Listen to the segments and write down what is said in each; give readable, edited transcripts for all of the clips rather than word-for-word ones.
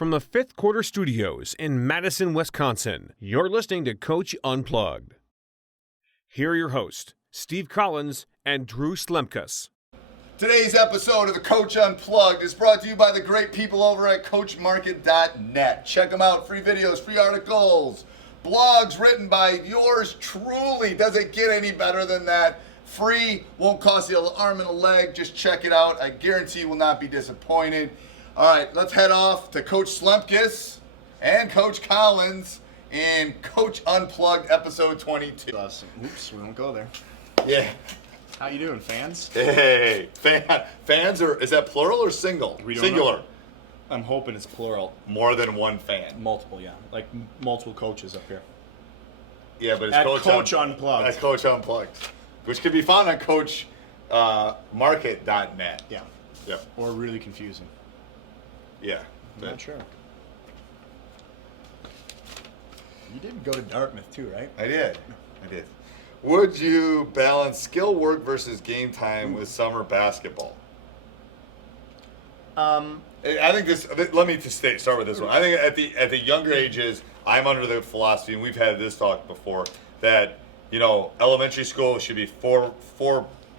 From the Fifth Quarter Studios in Madison, Wisconsin, you're listening to Coach Unplugged. Here are your hosts, Steve Collins and Drew Slemkus. Today's episode of the Coach Unplugged is brought to you by the great people over at CoachMarket.net. Check them out. Free videos, free articles, blogs written by yours truly. Doesn't get any better than that. Free, won't cost you an arm and a leg. Just check it out. I guarantee you will not be disappointed. All right, let's head off to Coach Slemkus and Coach Collins in Coach Unplugged episode 22. Awesome. Oops, we won't go there. Yeah. How you doing, fans? Hey, fans are, is that plural or single? We don't Singular. know. I'm hoping it's plural. More than one fan. Multiple, yeah. Like multiple coaches up here. Yeah, but it's At Coach Unplugged. At Coach Unplugged, which can be found on CoachMarket.net. Yeah. Yeah. Or really confusing. Yeah. I'm not sure. You did go to Dartmouth too, right? I did. Would you balance skill work versus game time with summer basketball? I think this. Let me just start with this one. I think at the younger ages, I'm under the philosophy, and we've had this talk before, that elementary school should be four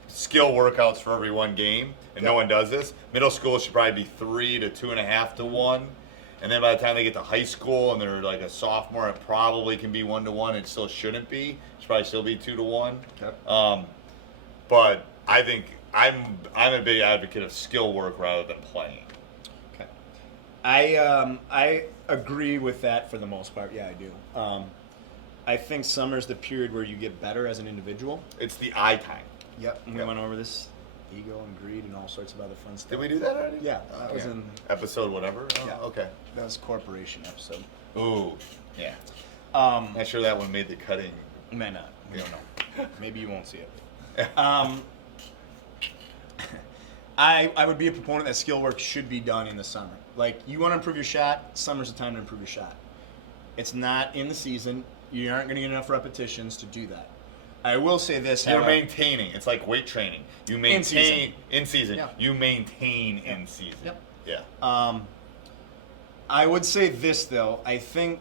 skill workouts for every one game, and no one does this. Middle school should probably be 3 to 2.5 to 1, and then by the time they get to high school and they're like a sophomore, it probably can be 1 to 1. It still shouldn't be. It should probably still be 2 to 1. Okay. But I think I'm a big advocate of skill work rather than playing. Okay. I agree with that for the most part. Yeah, I do. I think summer's the period where you get better as an individual. It's the eye time. Yep. We went over this ego and greed and all sorts of other fun stuff. Did we do that already? Yeah. That was in episode whatever? Oh, yeah. Okay. That was corporation episode. Ooh. Yeah. Not sure that one made the cutting. May not. We don't know. Maybe you won't see it. I would be a proponent that skill work should be done in the summer. Like, you want to improve your shot, summer's the time to improve your shot. It's not in the season. You aren't going to get enough repetitions to do that. I will say this. You're maintaining. It's like weight training. You maintain in season. Yeah. You maintain in season. Yep. Yeah. I would say this, though. I think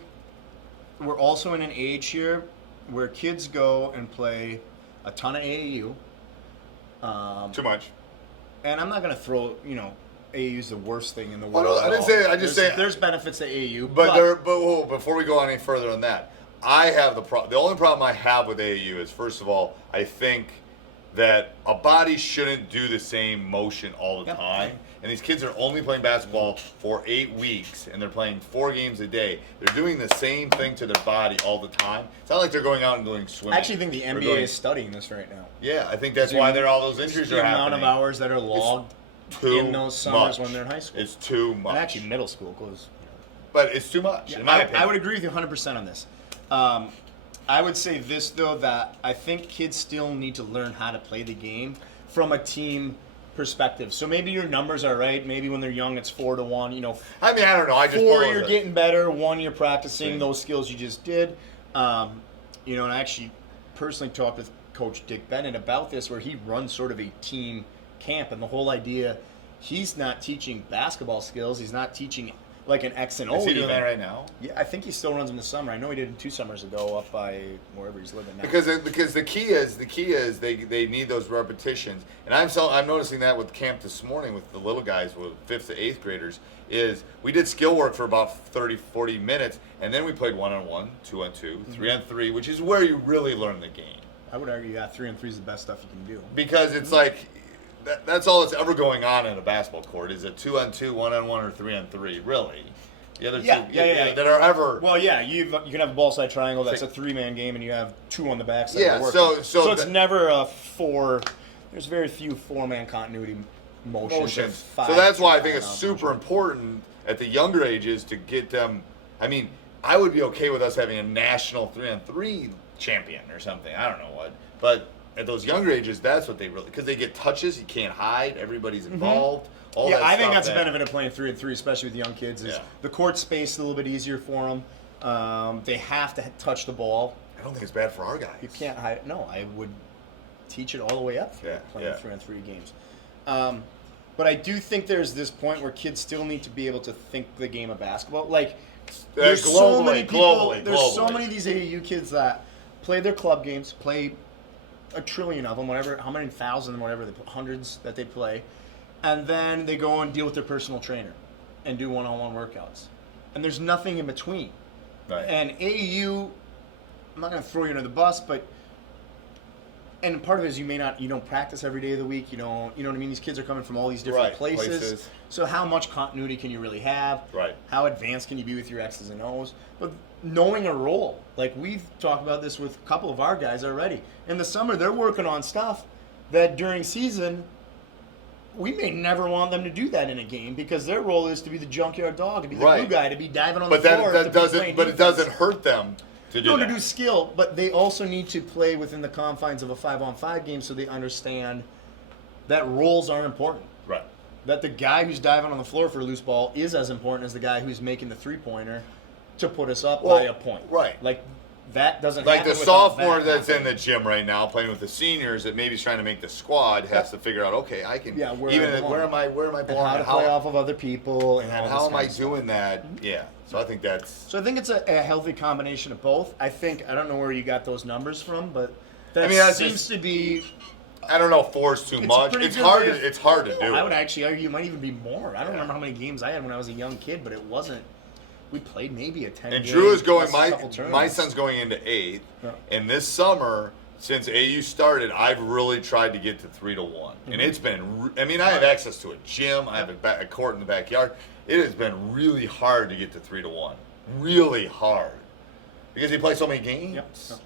we're also in an age here where kids go and play a ton of AAU. Too much. And I'm not going to throw, AAU is the worst thing in the Well, world. no, I didn't say. I just say. There's benefits to AAU, But before we go on any further on that, I have the only problem I have with AAU is, first of all, I think that a body shouldn't do the same motion all the time. And these kids are only playing basketball for 8 weeks, and they're playing 4 games a day. They're doing the same thing to their body all the time. It's not like they're going out and going swimming. I actually think the NBA is studying this right now. Yeah, I think that's why all those injuries are happening. The amount of hours that are logged in those summers when they're in high school. It's too much. And actually middle school goes. But it's too much, in my opinion. I would agree with you 100% on this. I would say this, though, that I think kids still need to learn how to play the game from a team perspective. So maybe your numbers are right. Maybe when they're young, it's 4 to 1. I mean, I don't know. I just 4, you're getting better. 1, you're practicing those skills you just did. And I actually personally talked with Coach Dick Bennett about this, where he runs sort of a team camp, and the whole idea, he's not teaching basketball skills. He's not teaching like an X and O. Is he doing that right now? Yeah, I think he still runs in the summer. I know he did it 2 summers ago up by wherever he's living now. Because the key is they need those repetitions, and I'm noticing that with camp this morning with the little guys, with 5th to 8th graders, is we did skill work for about 30-40 minutes, and then we played 1-on-1, 2-on-2, 3-on-3, which is where you really learn the game. I would argue, 3-on-3 is the best stuff you can do. Because it's like that's all that's ever going on in a basketball court is a 2-on-2, 1-on-1, or 3-on-3. Really, the other two that are ever. Well, yeah, you can have a ball side triangle that's a 3-man game, and you have 2 on the backside. Yeah, so it's never a 4. There's very few 4-man continuity motions. So that's why I think it's super important at the younger ages to get them. I mean, I would be okay with us having a national 3-on-3 champion or something. I don't know what, but at those younger ages, that's what they really, because they get touches, you can't hide, everybody's involved. All that I think stuff that's a benefit of playing 3-on-3, especially with young kids. Is the court space a little bit easier for them. They have to touch the ball. I don't think it's bad for our guys. You can't hide. No, I would teach it all the way up for playing 3-on-3 games. But I do think there's this point where kids still need to be able to think the game of basketball. Like, Globally, there's so many people, globally. there's so many of these AAU kids that play their club games, play a trillion of them, whatever, how many thousand, whatever, hundreds that they play, and then they go and deal with their personal trainer and do one-on-one workouts. And there's nothing in between. Right. And AAU, I'm not going to throw you under the bus, but and part of it is you don't practice every day of the week. You know what I mean? These kids are coming from all these different places. So how much continuity can you really have? Right. How advanced can you be with your X's and O's? But knowing a role, like we've talked about this with a couple of our guys already. In the summer, they're working on stuff that during season, we may never want them to do that in a game because their role is to be the junkyard dog, to be the glue guy, to be diving on the floor. But it doesn't hurt them to do that. To do skill, but they also need to play within the confines of a 5-on-5 game so they understand that roles are important. Right. That the guy who's diving on the floor for a loose ball is as important as the guy who's making the three-pointer to put us up by a point. Right. Like, that doesn't like happen the sophomore that that's in the gym right now playing with the seniors that maybe is trying to make the squad has to figure out, okay, I can where am I belonging, and how to play off of other people and how am I doing that? Yeah. So I think it's a healthy combination of both. I don't know where you got those numbers from, but that seems to be. I don't know if 4 is too much. It's hard to do. I would actually argue it might even be more. I don't remember how many games I had when I was a young kid, but it wasn't. We played maybe a 10 And game, Drew is going. My son's going into 8th, and this summer, since AU started, I've really tried to get to 3 to 1, and it's been. I mean, I have access to a gym. I have a court in the backyard. It has been really hard to get to 3 to 1. Really hard, because he plays so many games. Yep.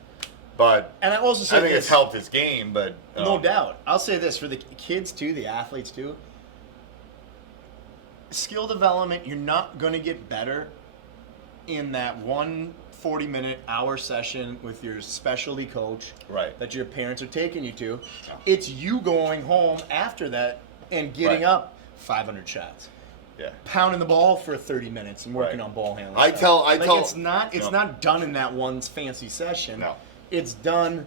But and I also say I think it's helped his game. But no doubt, I'll say this for the kids too, the athletes too. Skill development, you're not going to get better in that 1 40-minute hour session with your specialty coach that your parents are taking you to. It's you going home after that and getting up 500 shots. Yeah. Pounding the ball for 30 minutes and working on ball handling. I tell it's not done in that one fancy session. No. It's done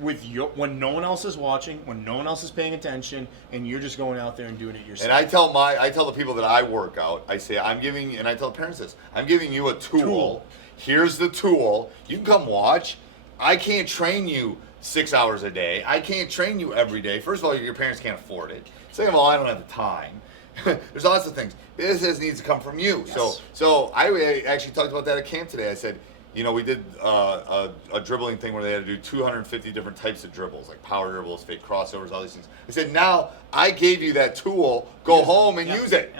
with when no one else is watching, when no one else is paying attention, and you're just going out there and doing it yourself. And I tell the people that I work out, I say and I tell parents this, I'm giving you a tool. Here's the tool. You can come watch. I can't train you 6 hours a day. I can't train you every day. First of all, your parents can't afford it. Second of all, I don't have the time. There's lots of things. This needs to come from you. Yes. So I actually talked about that at camp today. I said, we did a dribbling thing where they had to do 250 different types of dribbles, like power dribbles, fake crossovers, all these things. I said, now I gave you that tool. Go home and use it.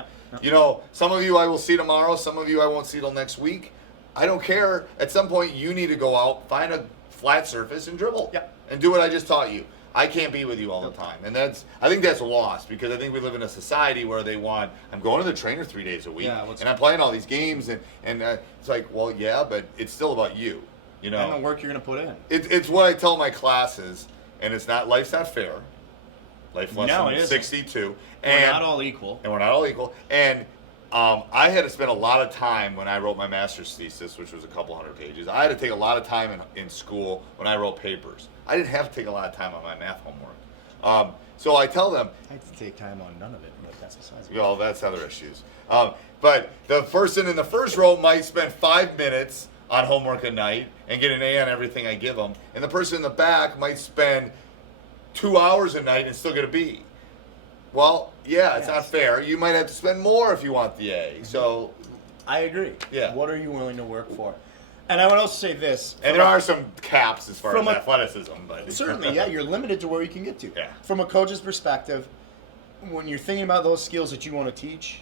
Some of you I will see tomorrow. Some of you I won't see till next week. I don't care. At some point, you need to go out, find a flat surface, and dribble. And do what I just taught you. I can't be with you all the time. And I think that's lost because I think we live in a society where I'm going to the trainer 3 days a week and I'm playing all these games and it's like, well, yeah, but it's still about you, And the work you're going to put in. It's what I tell my classes, and life's not fair. Life lesson 62. We're not all equal. And we're not all equal. And I had to spend a lot of time when I wrote my master's thesis, which was a couple hundred pages. I had to take a lot of time in school when I wrote papers. I didn't have to take a lot of time on my math homework. So I tell them. I had to take time on none of it, but that's besides the Well, that's other issues. But the person in the first row might spend 5 minutes on homework a night and get an A on everything I give them. And the person in the back might spend 2 hours a night and still get a B. Well, it's not fair. You might have to spend more if you want the A. So I agree. Yeah. What are you willing to work for? And I would also say this. And there are some caps as far as athleticism. But certainly, you're limited to where you can get to. Yeah. From a coach's perspective, when you're thinking about those skills that you want to teach,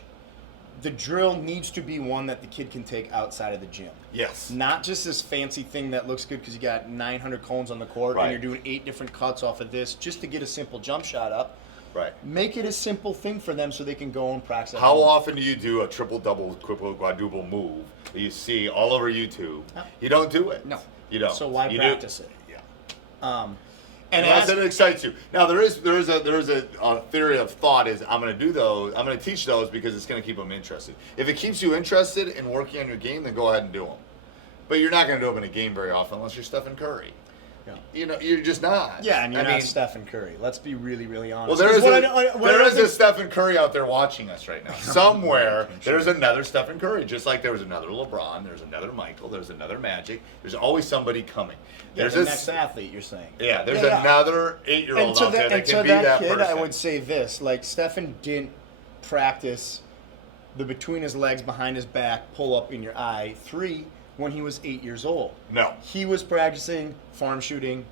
the drill needs to be one that the kid can take outside of the gym. Yes. Not just this fancy thing that looks good because you got 900 cones on the court and you're doing 8 different cuts off of this just to get a simple jump shot up. Right. Make it a simple thing for them so they can go and practice. How often do you do a triple, double, quadruple move that you see all over YouTube? No. You don't do it. No. You don't. So why practice it? Yeah. And unless it excites you. Now there is a theory of thought is I'm going to do those. I'm going to teach those because it's going to keep them interested. If it keeps you interested in working on your game, then go ahead and do them. But you're not going to do them in a game very often unless you're Stephen Curry. you're just not. Yeah, and you're I not mean, Stephen Curry. Let's be really, really well, honest. there is What I a think- Stephen Curry out there watching us right now. Somewhere, there's another Stephen Curry. Just like there was another LeBron, there's another Michael, there's another Magic. There's always somebody coming. Yeah, There's the this next athlete, you're saying. Yeah, there's Yeah. another 8-year-old out there that can be that kid, person. I would say this: like Stephen didn't practice the between his legs, behind his back, pull up in your eye 3 when he was 8 years old. No. He was practicing farm shooting,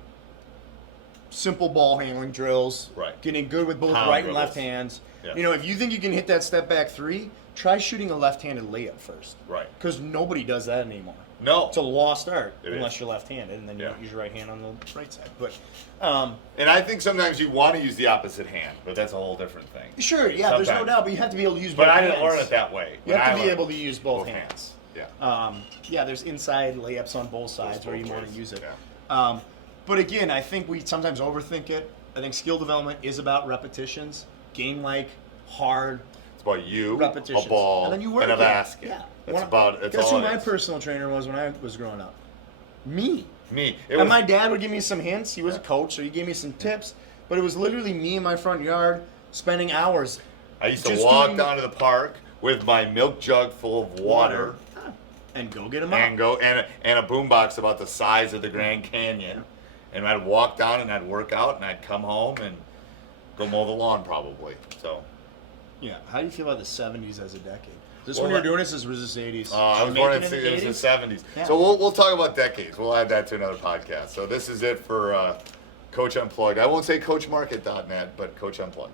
simple ball handling drills, Right. getting good with both Pound right and dribbles. left hands. Yeah. If you think you can hit that step back 3, try shooting a left-handed layup first. Right. Because nobody does that anymore. No. It's a lost art It unless is. you're left-handed, and then Yeah. you use your right hand on the right side. But And I think sometimes you want to use the opposite hand, but that's a whole different thing. sure, yeah, there's no Sometimes. doubt, but you have to be able to use But both I hands. didn't learn it that way. You when have I to be learned. able to use both Both hands. Yeah. Yeah, there's inside layups on both sides where you both want to ways, use it. yeah. But again, I think we sometimes overthink it. I think skill development is about repetitions, game-like, hard It's about you, repetitions. a ball, and then you work and a it. basket. Yeah. It's Guess all who it my is. personal trainer was when I was growing up? Me. Me. And my dad would give me some hints. He was a coach, so he gave me some tips. But it was literally me in my front yard spending hours. I used to just walk doing- down to the park with my milk jug full of water And go get them up. and go and a boombox about the size of the Grand Canyon, and I'd walk down and I'd work out and I'd come home and go mow the lawn probably. So Yeah. How do you feel about the 70s as a decade? Is this Well, when you're doing this, or was this 80s? I was born in the 70s. Yeah. So we'll talk about decades. We'll add that to another podcast. So this is it for Coach Unplugged. I won't say CoachMarket.net, but Coach Unplugged.